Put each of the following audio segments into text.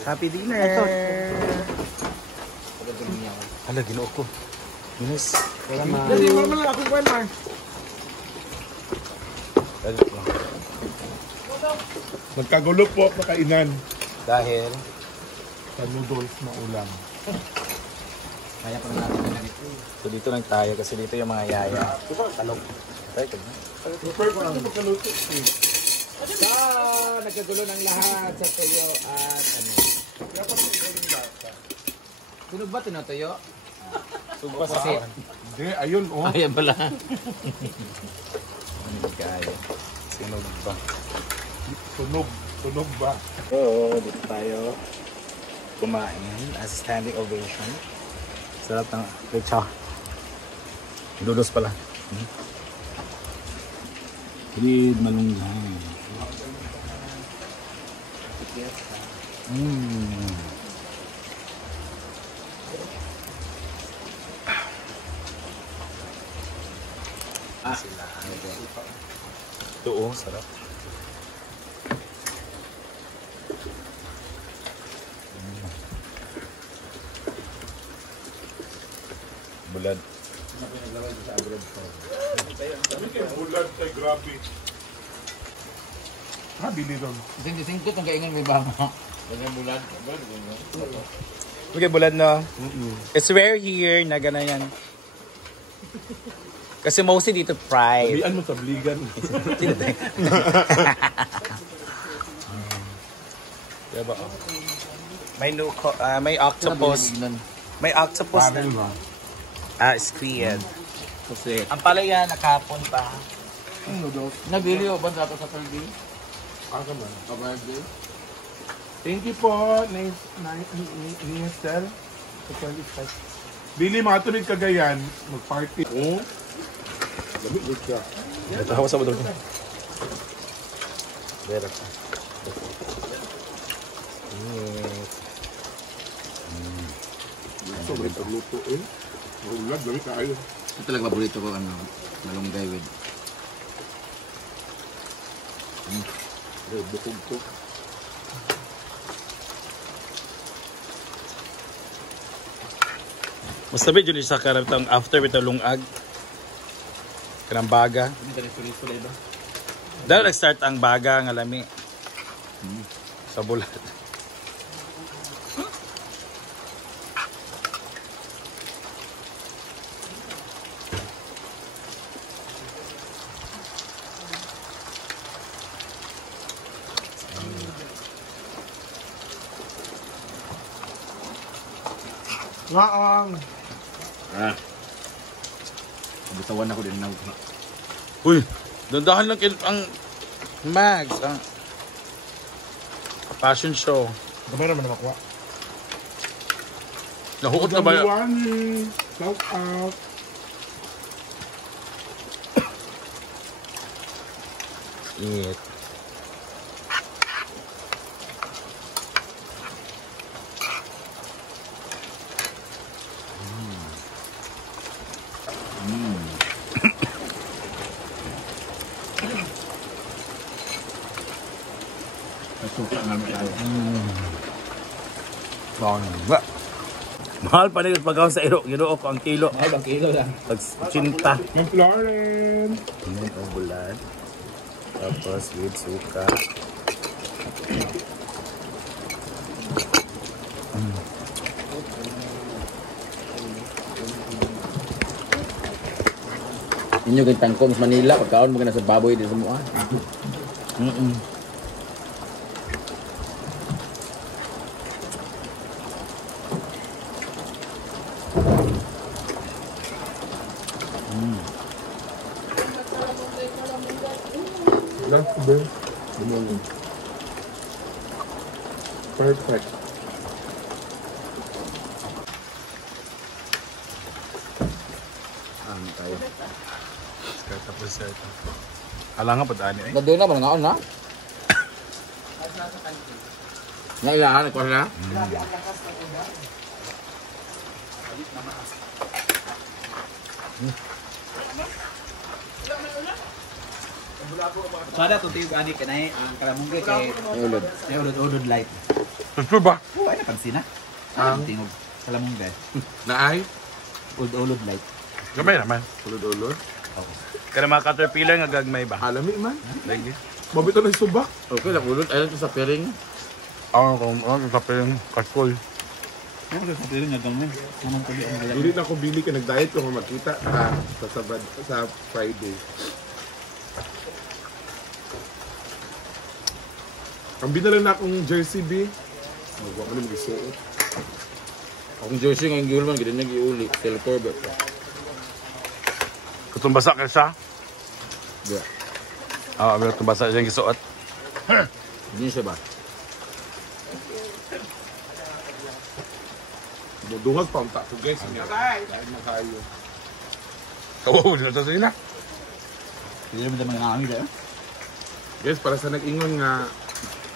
Happy dinner! Hala, ginoo ko. Yes. Dali, mama lang. Ako kwan, Mar. Nagkagulo po na kainan. Dahil? Sa noodles na ulam. Kaya pa natin na ganito. So dito lang tayo kasi dito yung mga yaya. Talong. Tayo ka na. Nagkagulo ng lahat sa tuyo at ano. Sunog ba tinutuyo? Sunog ba sa akin? Hindi, ayun oh. Ayan pala. Ano kaya? Sunog ba? Tunog ba? Oo, dito tayo kumain as standing ovation. Sarap ng lecha. Dudos pala. Grid malunggay. Sila. Ito oh, sarap. Bulad. Bulad ay grabe. Bili ron. Singkot ang kaingan may bama. Bulad. Okay, bulad no? It's rare here na gana yan. Kasi mostly dito fried. Sabihan mo sa bligan. Diba? May octopus. May octopus na. Squid. Kasi ang palaya nakapon pa. Nabili o ba dapat sa paldi? Aka man. Kabardi. Thank you po, Niestel. Bili mga tuloy Cagayan, mag-party. Lamig mo siya. Ito, hawa sa motor ko. Berak. Sobrang pagluto eh. Mahulad, lamig kayo. Ito talaga paborito ko, malunggay with. Bukog ko. Mas sabi dyan sa karatang after bitaw lungag. Kanang baga. Dahil nag-start ang baga ng alami. Sa bulat. Ngaang. Bitawan ako din na. Uy, dandahan lang ang Mags. Fashion show. Kamera man nakuha. Nahuot na ba? Shout out. Eat. Mahal pa rin pagkaon sa iro. Ginoo ko ang kilo. Mahal ang kilo lang. Pag-80. Yung Florence. Tingnan ang bulan. Tapos with suka. Inyo kay tangkong sa Manila. Pagkaon mo ka na sa baboy din sa mua. Perfect. Tayo. Tapos sa ito. Hala nga pa ani eh. Gado na, manangaon na. Nailahan, ikuha na. Sada to tiyo ani kanay ang kalamungge kay Ulod. ulod light. Ito ba? pansin na. Ang Tingog. Salamong bed. naay. Ulod light. Gamay naman. Ulod-ulod. Kaya mga caterpillar nga gagmay ba? Alami man. Lagi. Mabito na yung subak. Okay lang, ulod. Ayun sa piring. Ako sa yung kaskol. Ano ka sa nga gamay? Naman tabi ang galay. Hindi na ako bili ka nag-diet ko makita sa Friday. Ang binala na akong jersey B. Magwa ko na mag-isuot. Akong jersey ngayong giulman, gano'n niya giuli. Tel Corbett. Kutumbasa ka siya? Yeah. Oo, kutumbasa siya yung gisuot. Hindi siya ba? Dungag pa ang tako guys. Dahil na kayo. Kawaw, di na sa sila. Hindi naman mga kami dahil. Guys, para sa nag-ingon nga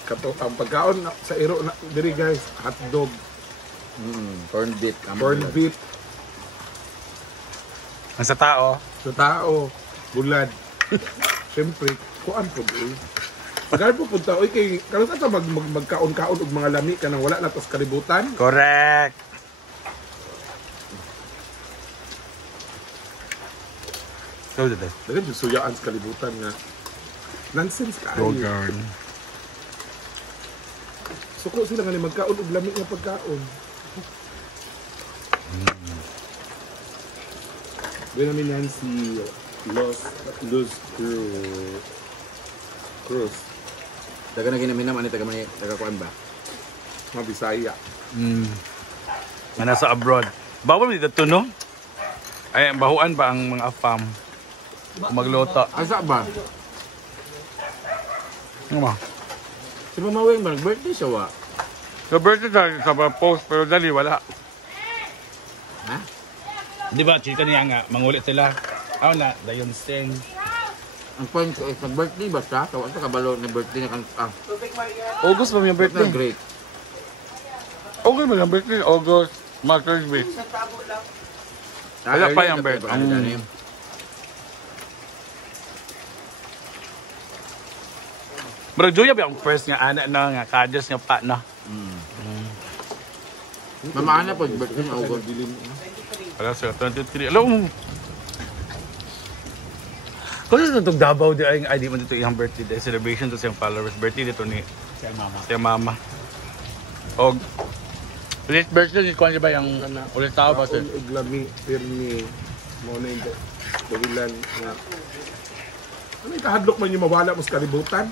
ang pagkaon sa iro na diri guys, hotdog, Corn beef. corned beef, Ang sa tao, sa tao, bulad. Siyempre, kuan po eh. Pagkali po punta, oy kay karon sa magkaon-kaon og mga lami kanang wala na tas kalibutan. correct. So, dito. Dagan yung suyaan sa kalibutan nga. Nonsense ka. Yogurt. Suko sila nga ni magkaon og lami nga pagkaon. Doon namin Nancy Luz Cruz. Daga na ginaminam, ano taga-kuan ba? Mga Bisaya. Nga nasa abroad. Bawal dito to, no? Ay, bahuan ba ang mga afam? Magluto. Asa ba? Ano ba? Si Mama Weng ba? Birthday siya wa? Sa birthday sa post, pero dali, wala. Ha? Di ba, chika niya nga, mangulit sila. Na, dayon sing. Ang point ko, sa birthday ba siya? Tawa sa kabalo na birthday na kan... August ba yung birthday? Great. August ba yung birthday? August, Mother's Day. Wala pa yung birthday. Bro, Joya ba yung first nga anak na nga, kadyas nga pa na? Mama Ana po, birthday ng August. Wala siya, 23. Alam mo, kung saan itong Davao di ay di man dito iyang birthday day, celebration to siyang followers, birthday dito ni siya mama. Og, ulit birthday ni Kwan ba yung ulit tao ba siya? Og lami, pirmi, mo na yung dahilan nga. Ano yung kahadlok man yung mawala mo sa kalibutan?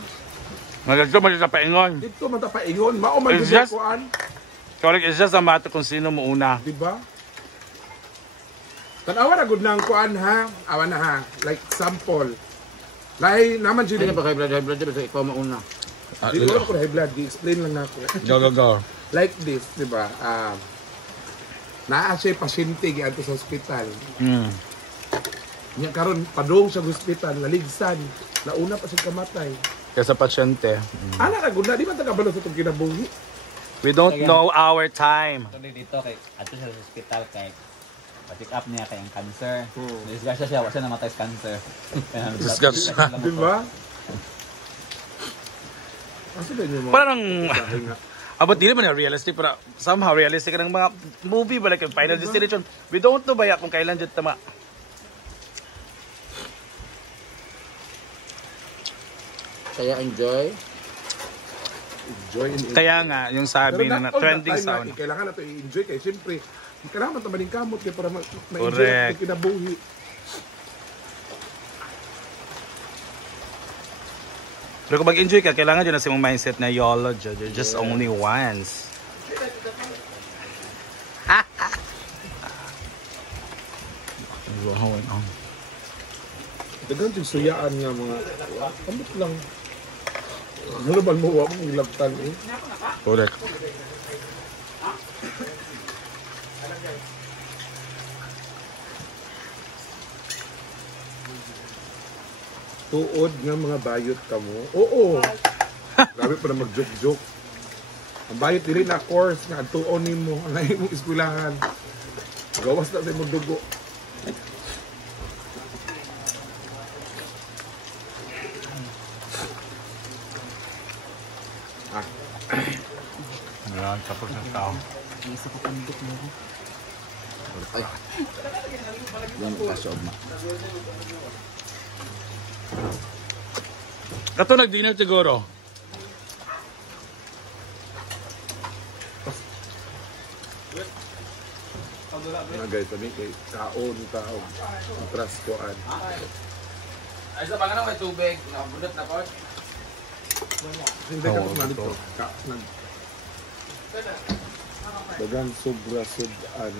Magagto man siya sa paingon. Dito man tapaingon, mao man It's yung just- kuan. Correct, it's just a matter kung sino mo una. Diba? Tanawa na good na ang kuan ha. Awan na ha. Like sample. Lahi naman Ano siya. ba kay Blood? High blood ba sa ikaw mauna? Di ko alam kung high blood. Di-explain lang na ako. Go. Like this, di ba? Naa siya pasyente giadto sa ospital. Nya karon padung sa ospital, naligsan. Nauna pa siya kamatay. Kaya sa pasyente. Ana ra gud na di man tagabalo sa itong kinabuhi. We don't know our time. Tuloy dito kay ato siya sa hospital kay pa-check up niya kay ang cancer. Disgrasya siya, wala siya namatay sa cancer. Disgrasya. Di ba? Asa ba niyo mga Parang, bahay nga? abot dili man na realistic, pero somehow realistic ng mga movie ba, like Final Destination. We don't know ba ya kung kailan dyan tama. Kaya enjoy. Enjoy and enjoy. Kaya nga, yung sabi Pero na not all the trending time sound. na, kailangan natin i-enjoy kaya siyempre kailangan man tamaning kamot kaya para ma-enjoy Correct. ang kinabuhi. Pero kung mag-enjoy ka, kailangan dyan na sa mong mindset na YOLO dyan. You're just only once. Dagan yung suyaan nga mga kamot lang. Ano ba mo wa mong ilabtan eh? Correct. Tuod nga mga bayot ka mo. Oo. Grabe pa na mag-joke-joke. Ang bayot dili na course nga tuon nimo ang imong eskwelahan. Gawas na sa imong dugo. Ayan. Tapos ng tao. Isa ko pandok mo ko. Ay. Yung kasob ma. Kato nag-dinner siguro. Mga guys, kami kay kaon, traskoan. Ay sa bangana may tubig, nakabundot na po. Hindi ka pa dito. Dagang sobra sudan.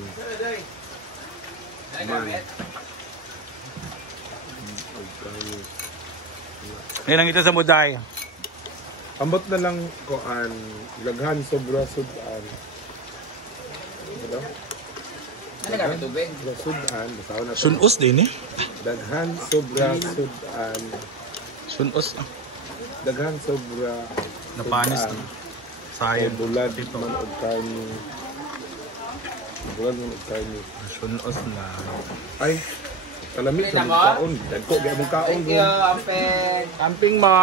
Ngayon lang ito sa Muday. Ambot na lang koan, laghan sobra sudan. Ano? Ano ka may tubig? Sobra sudan, basaw na to. Sunos din eh. Daghan sobra sudan. Sunos. Daghan sobra Napanis sudan. na. Ay Sayang. bulad man og karni. Bulad man og karni. Sunos na. Ay, kalamit sa kaon. Dagko gyud mong kaon. Thank you, Ampeng. Camping ma.